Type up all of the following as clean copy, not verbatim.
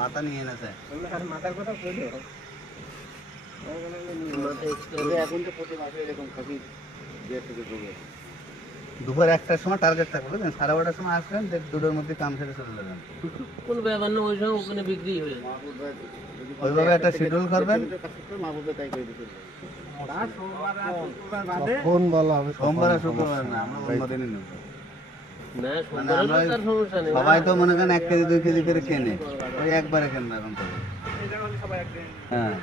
মাথা নিয়ে এনেছে মাথার কথা বলছো এখন তো প্রতি মাসে এরকম খাসি দুপুর 1টার সময় টার্গেট থাকবে বুঝলেন, 12:30টার সময় আসবেন, 2টার মধ্যে কাম সেরে চলে যাবেন। কোন ব্যাপার না, ওই সময় ওখানে বিক্রি হয়ে ওইভাবে একটা শিডিউল করবেন। সোমবার আর শুক্রবার না, আমরা অন্য দিনই নেব। সবাই তো মনে করেন 1 কেজি 2 কেজি করে কেনে, ওই একবারে কেন এখন তো। হ্যাঁ,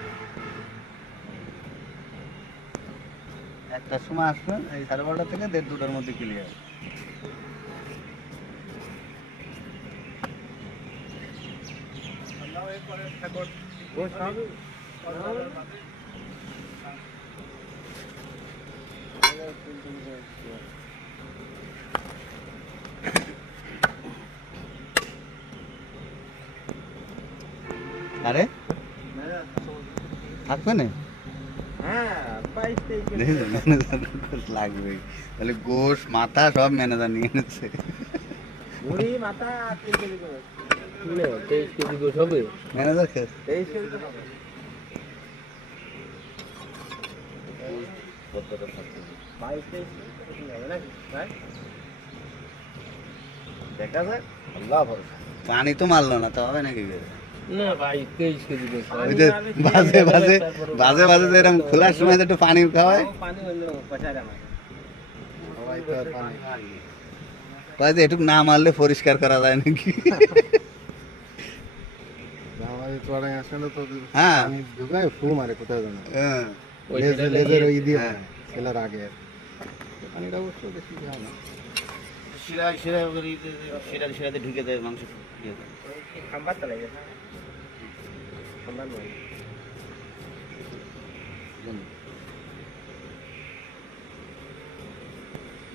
1টার সময় আসবেন, এই 12:30 থেকে 1:30-2টার মধ্যে ক্লিয়ার। আরে থাকবে না লাগবে, তাহলে গোশ মাথা সব ম্যানেজার নিয়ে এনেছে। ম্যানেজার দেখা যায়, আল্লাহ ভরসা। পানি তো মারলো না তো হবে নাকি? এরকম খোলার সময় একটু পানি খাওয়ায়, একটু না মারলে পরিষ্কার করা যায় নাকি? হ্যাঁ, শিরাতে ঢুকে দেয় মাংস।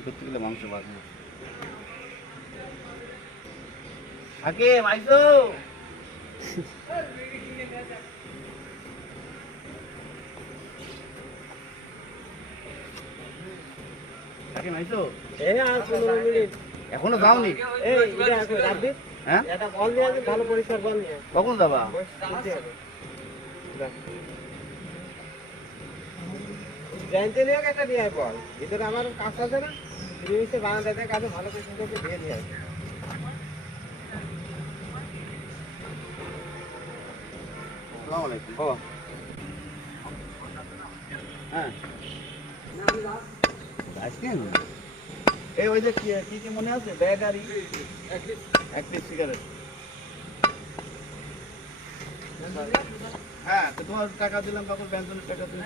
করতে গেলে মাংস বাঁচবে থাকে ভাইসো। এখনো যাওনি? হ্যাঁ, কখন যাবা? ভিতরে আমার কাজ আছে না, বাংলাদেশের কাছে ভালো করে সুন্দর করে দিয়ে দিয়ে হ্যাঁ, এই ওই যে কি কি মনে আছে, ব্যাগ আর এক পিস সিগারেট। হ্যাঁ, তো তোমার টাকা দিলাম, বাবুর ব্যঞ্জনের টাকা তুমি